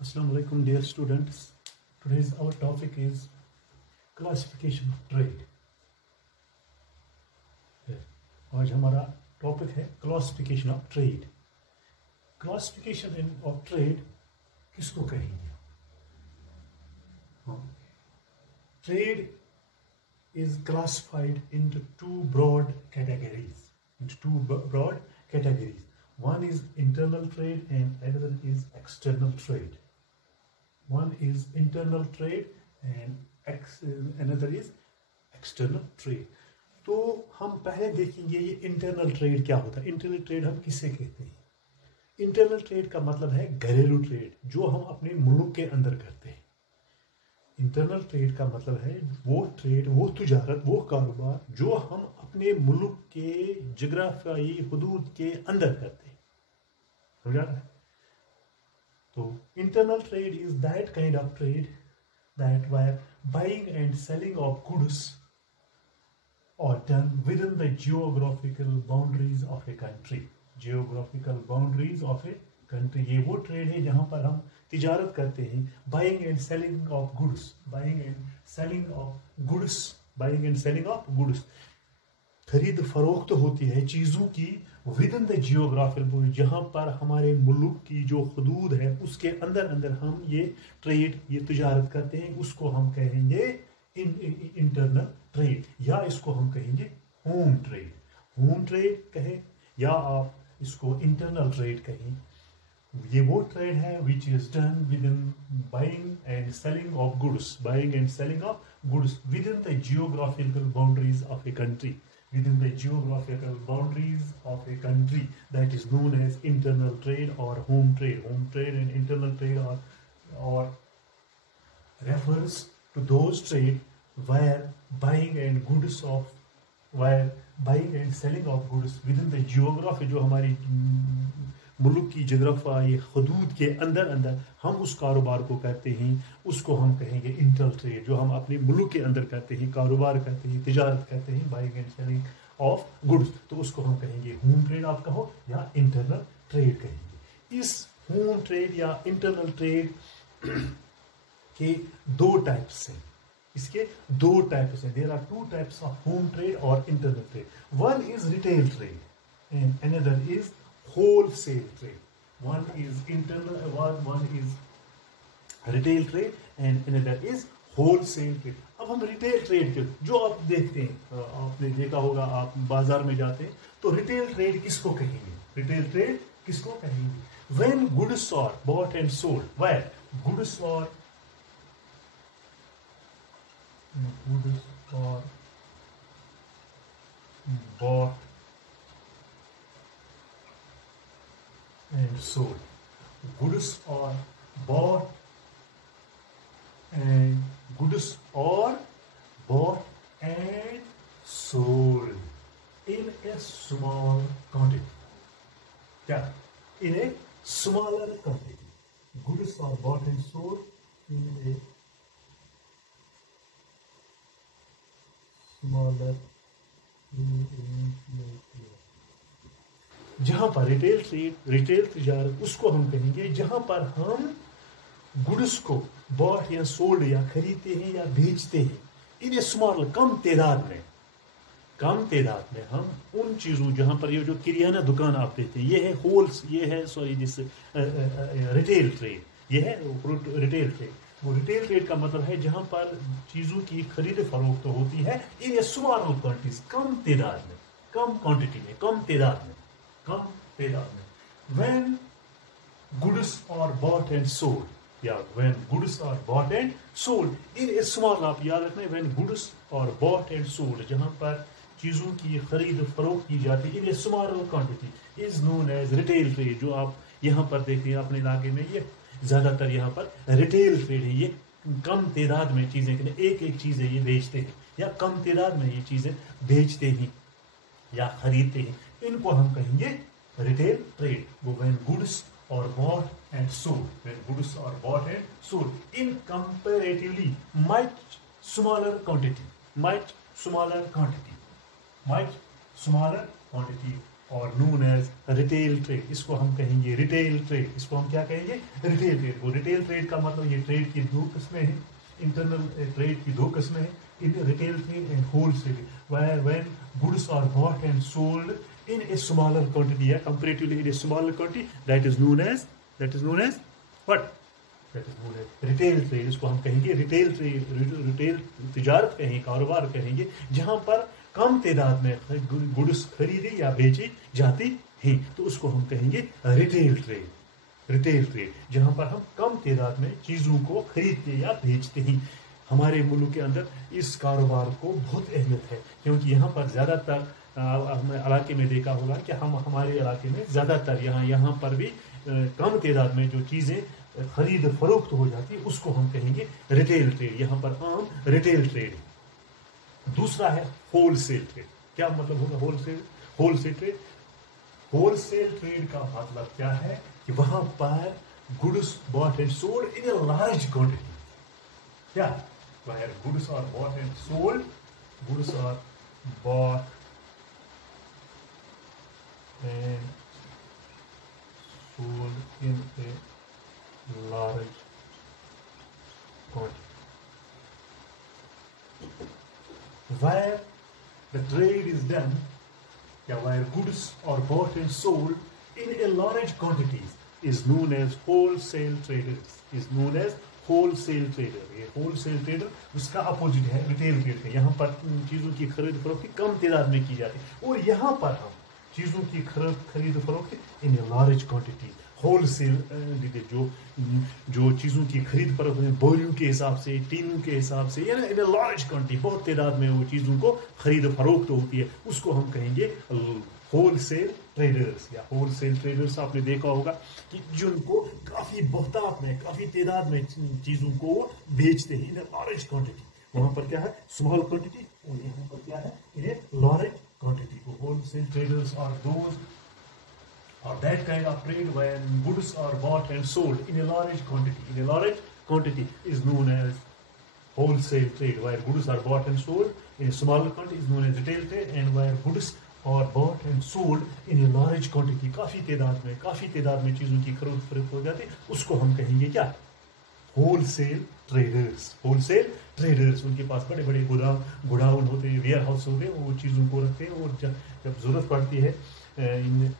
Assalamu alaikum, dear students. Today's our topic is classification of trade. आज हमारा topic है classification of trade. Classification of trade किसको कहेंगे? Trade is classified into two broad categories. One is internal trade and another is external trade. One is internal trade and another is external trade. तो हम पहले देखेंगे ये internal trade क्या होता है. इंटरनल ट्रेड हम किसे कहते हैं? इंटरनल ट्रेड का मतलब है घरेलू ट्रेड, जो हम अपने मुल्क के अंदर करते हैं. इंटरनल ट्रेड का मतलब है वो ट्रेड, वो तिजारत, वो कारोबार जो हम अपने मुल्क के जोग्राफियाई हदूद के अंदर करते हैं. समझा रहा है? तो internal trade is that kind of trade that where buying and selling of goods or done within the geographical boundaries of a country. Geographical boundaries of a country. ये वो ट्रेड है जहां पर हम तिजारत करते हैं. Buying and selling of goods. Buying and selling of goods. Buying and selling of goods. खरीद फरोख्त होती है चीज़ों की विदिन द जियोग्राफिकल, जहां पर हमारे मुल्क की जो हदूद है उसके अंदर अंदर हम ये ट्रेड, ये तिजारत करते हैं. उसको हम कहेंगे इंटरनल ट्रेड, या इसको हम कहेंगे होम ट्रेड. होम ट्रेड कहें या आप इसको इंटरनल ट्रेड कहें. ये वो ट्रेड है which is done with in buying and selling of goods. Buying and selling of goods with in the geographical boundaries of a country. Within the geographical boundaries of a country, that is known as internal trade or home trade. Home trade and internal trade or refers to those trade where buying and selling of goods within the geography, जो हमारी मुल्क की जोग्राफियाई हदूद के अंदर अंदर हम उस कारोबार को करते हैं, उसको हम कहेंगे इंटरनल ट्रेड. जो हम अपने मुल्क के अंदर करते हैं, कारोबार करते हैं, तिजारत करते हैं, buying and selling of goods, तो उसको हम कहेंगे होम ट्रेड आप कहो या इंटरनल ट्रेड कहेंगे. इस होम ट्रेड या इंटरनल ट्रेड के दो टाइप्स हैं. इसके दो टाइप्स हैं. There are two types of home trade और internal trade. One is retail trade and another is wholesale trade. One is internal, one is retail trade and another is wholesale trade. अब हम retail trade के जो आप देखते हैं, आपने देखा होगा, आप बाजार में जाते हैं तो रिटेल ट्रेड किसको कहेंगे? रिटेल ट्रेड किसको कहेंगे? When goods are bought and sold, where goods are bought and sold. Goods are bought and sold in a small quantity. क्या? In a smaller quantity. Goods are bought and sold in a smaller जहां पर retail trade, retail तिजारत, उसको हम कहेंगे जहां पर हम गुड्स को बॉट या सोल्ड या खरीदते हैं या बेचते हैं इन ए स्मॉल, कम तादाद में हम उन चीज़ों, जहां पर ये जो किरियाना दुकान आप देते हैं, ये है रिटेल ट्रेड. ये है रिटेल ट्रेड. वो रिटेल ट्रेड का मतलब है जहां पर चीज़ों की खरीद फरोख्त होती है इन ए स्मॉल क्वांटिटीज, कम तादाद में, कम क्वांटिटी में, कम तादाद में. When goods are bought and sold, when goods are bought and sold in a small, आप याद रखना है, when goods are bought and sold, जहां पर चीजों की खरीद फरोख्त की जाती है in a small quantity is known as retail trade. जो आप यहाँ पर देखते हैं अपने इलाके में, ये ज्यादातर यहाँ पर रिटेल ट्रेड है. ये कम तादाद में चीजें, एक एक चीजें ये बेचते हैं या कम तादाद में ये चीजें बेचते हैं या खरीदते हैं, इनको हम कहेंगे रिटेल ट्रेड. वो when goods are bought and sold in comparatively much smaller quantity. और नून एज रिटेल ट्रेड, इसको हम कहेंगे रिटेल ट्रेड। इसको हम क्या कहेंगे? Retail trade. वो रिटेल ट्रेड का मतलब ये ट्रेड की दो किस्में हैं, इंटरनल ट्रेड की दो किस्में हैं, इन retail trade and wholesale, when goods are bought and sold in a smaller quantity, yeah, comparatively in a smaller quantity, that is known as what? That is known as retail trade. इसको हम कहेंगे retail trade, retail तिजारत कहेंगे, कारोबार कहेंगे, जहां पर कम तादाद में गुड्स खरीदे या बेचे जाते हैं, तो उसको हम कहेंगे रिटेल ट्रेड। रिटेल ट्रेड जहां पर हम कम तादाद में चीज़ों को खरीदते या बेचते हैं। हमारे मुल्क के अंदर इस कारोबार को बहुत अहमियत है, क्योंकि यहाँ पर ज़्यादातर हमने इलाके में देखा होगा कि हमारे इलाके में ज़्यादातर यहाँ पर भी कम तादाद में जो चीज़ें खरीद फरोख्त हो जाती है, उसको हम कहेंगे रिटेल ट्रेड। यहाँ पर आम रिटेल ट्रेड है। दूसरा है होलसेल ट्रेड। क्या मतलब होगा होलसेल ट्रेड? होलसेल ट्रेड का मतलब क्या है कि वहां पर goods bought and sold in a large quantity. क्या? where goods are bought and sold, goods are bought and sold in a large quantity. Where the trade is done, where goods are bought and sold in a large quantities is known as wholesale traders. Is known as wholesale trader. ये wholesale trader उसका opposite है retail trade का। यहाँ पर चीज़ों की खरीद फरोख्त कम तादाद में की जाती है, और यहाँ पर हम चीज़ों की खरीद फरोख्त इन लार्ज क्वांटिटी, होलसेल जो चीज़ों की खरीद फरोख्त बोरियों के हिसाब से, टीनों के हिसाब से, या इन लार्ज क्वांटिटी बहुत तादाद में वो चीज़ों को खरीद फरोख्त होती है, उसको हम कहेंगे होलसेल ट्रेडर्स या होलसेल ट्रेडर्स। आपने देखा होगा कि जिनको काफी बहुतात में, काफी तादाद में चीजों को बेचते हैं इन लार्ज क्वांटिटी। वहां पर क्या है? स्मॉल क्वांटिटी, और यहाँ पर क्या है? In large quantity. को wholesale traders are those or that kind of trade when goods are bought and sold in a large quantity. In a large quantity is known as wholesale trade. Where goods are bought and sold in a smaller quantity is known as retail trade, and where goods are bought and sold in a large quantity, काफी तादाद में चीजों की खरीद फरोख्त हो जाती है, उसको हम कहेंगे क्या? Wholesale traders. होलसेल ट्रेडर्स, उनके पास बड़े बड़े गोडाउन होते हैं, वेयर हाउस होते हैं, वो चीज़ों को रखते हैं, और जब जरूरत पड़ती है इन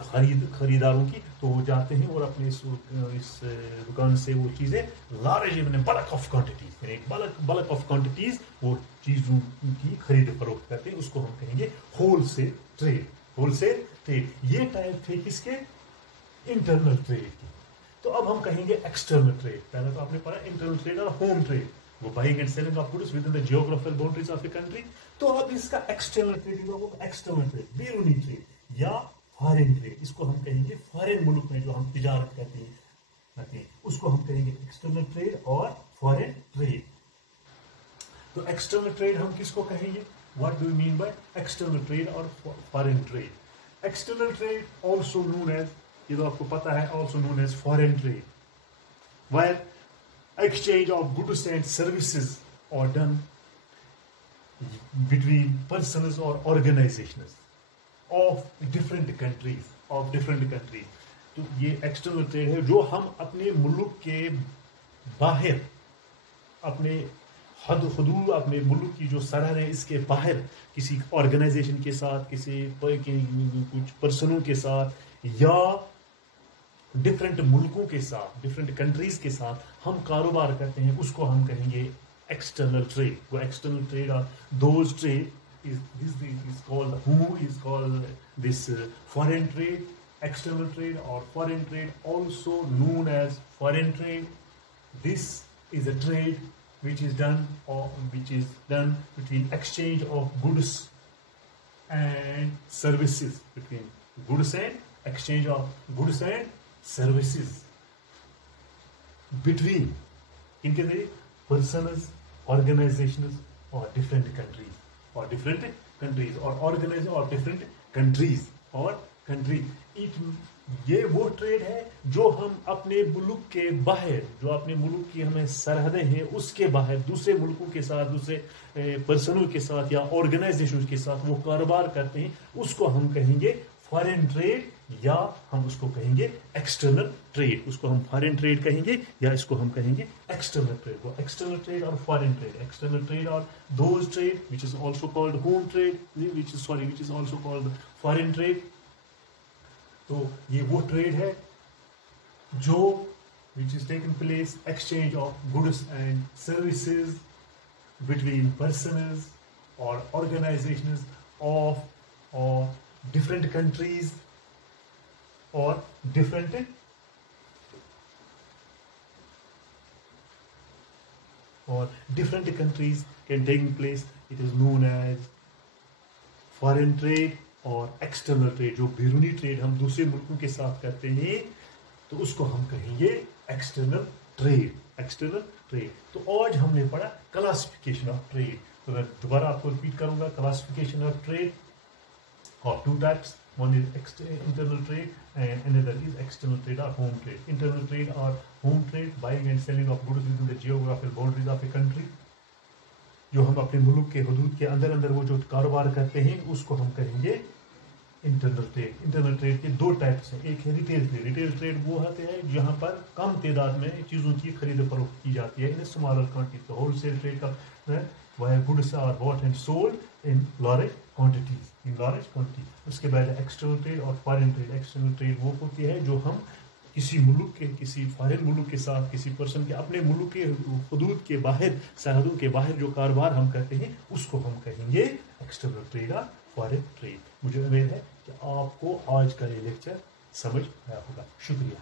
खरीदारों की, तो वो जाते हैं और अपने इस दुकान से वो चीज़ें large bulk of quantities, bulk of quantities वो चीज़ों की खरीद फरोख्त करते हैं, उसको हम कहेंगे होलसेल ट्रेड। होलसेल ट्रेड ये टाइप थे किसके? इंटरनल ट्रेड की। तो अब हम कहेंगे एक्सटर्नल ट्रेड। पहले तो आपने पढ़ा इंटरनल ट्रेड और होम ट्रेड, वो buying and selling of goods with in the geographical boundaries of a country. तो अब इसका एक्सटर्नल ट्रेड होगा, एक्सटर्नल ट्रेड, बैरूनी ट्रेड या फॉरेन ट्रेड, इसको हम कहेंगे फॉरेन मुल्क में जो हम तिजारत करते हैं, उसको हम कहेंगे एक्सटर्नल ट्रेड और फॉरेन ट्रेड। तो एक्सटर्नल ट्रेड हम किसको कहेंगे? What do you mean by external trade और foreign trade? External trade also known as, ये तो आपको पता है, also known as foreign trade, where exchange of goods and services are done between persons और ऑर्गेनाइजेशंस ऑफ डिफरेंट कंट्रीज। तो ये external trade है जो हम अपने मुल्क के बाहर, अपने हदूद, अपने मुल्क की जो सरहद है इसके बाहर किसी ऑर्गेनाइजेशन के साथ, कुछ पर्सनों के साथ, या डिफरेंट मुल्कों के साथ, डिफरेंट कंट्रीज के साथ हम कारोबार करते हैं, उसको हम कहेंगे एक्सटर्नल ट्रेड। वो एक्सटर्नल ट्रेड और those trade is called, who is called this foreign trade, external trade or foreign trade, also known as foreign trade. This is a trade which is done between exchange of goods and services, between goods and exchange of goods and services between इनके जरिए persons, organizations or different countries or organization or different countries or country. It ये वो trade है जो हम अपने मुल्क के बाहर, जो अपने मुल्क की हमें सरहदें हैं उसके बाहर दूसरे मुल्कों के साथ, दूसरे पर्सनों के साथ या ऑर्गेनाइजेशन के साथ वो कारोबार करते हैं, उसको हम कहेंगे फॉरेन ट्रेड, या हम उसको कहेंगे एक्सटर्नल ट्रेड। उसको हम फॉरेन ट्रेड कहेंगे या इसको हम कहेंगे एक्सटर्नल ट्रेड। वो एक्सटर्नल ट्रेड और फॉरेन ट्रेड, एक्सटर्नल ट्रेड और those trade which is also called home trade, which is also called foreign trade. तो ये वो ट्रेड है जो which is taking place, exchange of goods and services between persons or organizations of or different countries or different countries can take place. It is known as foreign trade और external trade. जो बैरूनी trade हम दूसरे मुल्कों के साथ करते हैं तो उसको हम कहेंगे एक्सटर्नल ट्रेड, एक्सटर्नल ट्रेड। तो आज हमने पढ़ा क्लासिफिकेशन ऑफ ट्रेड। तो मैं दोबारा आपको रिपीट करूंगा, classification of trade of two types. One is internal trade and another is external trade or home trade. Internal trade or home trade, buying and selling of goods within the geographical boundaries of a country. जो हम अपने मुल्क के हदूद के अंदर अंदर वो जो कारोबार करते हैं उसको हम कहेंगे इंटरनल ट्रेड। इंटरनल ट्रेड के दो टाइप्स हैं। एक है रिटेल ट्रेड। रिटेल ट्रेड वो होते हैं जहाँ पर कम तादाद में चीज़ों की खरीद फरोख्त की जाती है इन स्मॉलर क्वान्टिटी। तो होलसेल ट्रेड का where goods are bought and sold in large quantities, उसके बाद एक्सटर्नल ट्रेड और फॉरेन ट्रेड। एक्सटर्नल ट्रेड वो होती है जो हम किसी मुल्क के, किसी फॉरेन मुल्क के साथ, किसी पर्सन के अपने मुल्क के हदूद के बाहर, सरहदों के बाहर जो कारोबार हम करते हैं उसको हम कहेंगे एक्सटर्नल ट्रेड और फॉरेन ट्रेड। मुझे उम्मीद है कि आपको आज का ये लेक्चर समझ आया होगा। शुक्रिया।